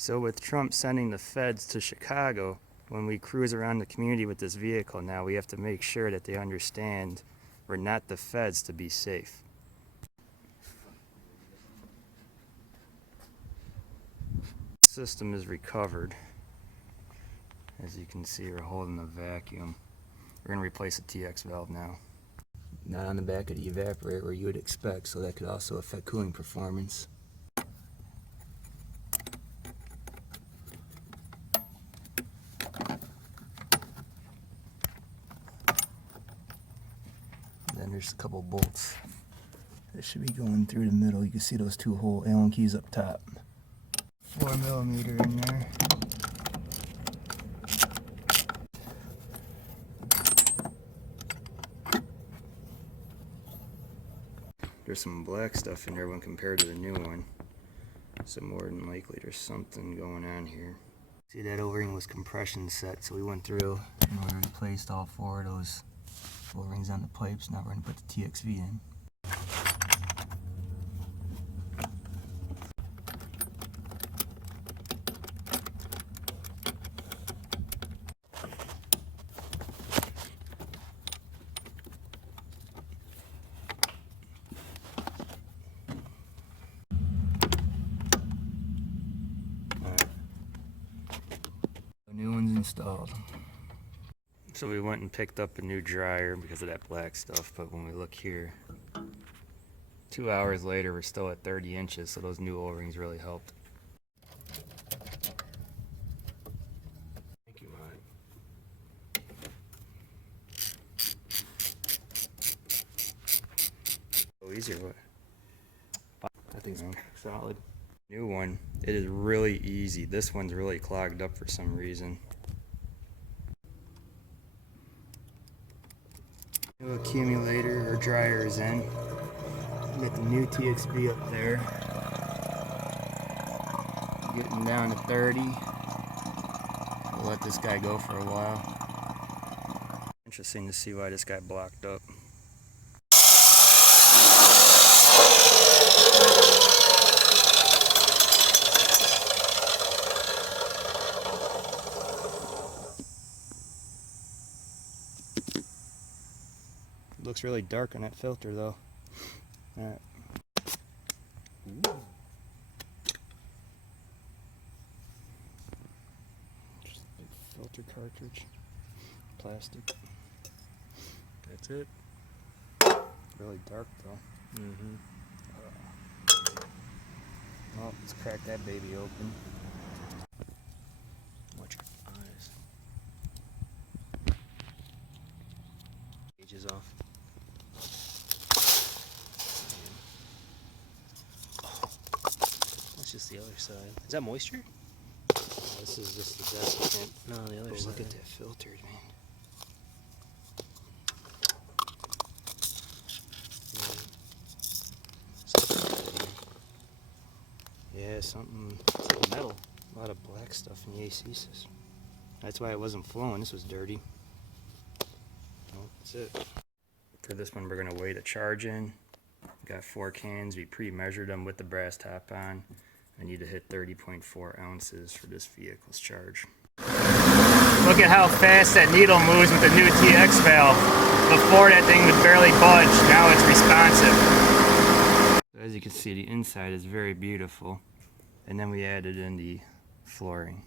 So with Trump sending the feds to Chicago, when we cruise around the community with this vehicle now, we have to make sure that they understand we're not the feds to be safe. The system is recovered. As you can see, we're holding a vacuum. We're going to replace a TX valve now. Not on the back of the evaporator where you would expect, so that could also affect cooling performance. Then there's a couple bolts that should be going through the middle. You can see those two hole Allen keys up top. 4mm in there. There's some black stuff in there when compared to the new one. So more than likely there's something going on here. See, that O-ring was compression set, so we went through and we replaced all four of those O-rings on the pipes. Now we're going to put the TXV in. New one's installed. So we went and picked up a new dryer because of that black stuff, but when we look here, 2 hours later we're still at 30 inches, so those new O-rings really helped. Thank you, Mike. Oh, easier what? I think so. Solid. New one, it is really easy. This one's really clogged up for some reason. New accumulator or dryer is in. Get the new TXV up there. Getting down to 30. We'll let this guy go for a while. Interesting to see why this guy blocked up. Looks really dark on that filter though. Alright. Just a big filter cartridge. Plastic. That's it. Really dark though. Well, let's crack that baby open. Watch your eyes. Gauge is off. Just the other side. Is that moisture? No, this is just the desiccant. No, the other side. Look at that filter, man. Yeah, something. It's like metal. A lot of black stuff in the AC system. That's why it wasn't flowing. This was dirty. Well, that's it. For this one, we're gonna weigh the charge in. Got 4 cans. We pre-measured them with the brass top on. I need to hit 30.4 ounces for this vehicle's charge. Look at how fast that needle moves with the new TX valve. Before that thing would barely budge, now it's responsive. As you can see, the inside is very beautiful. And then we added in the flooring.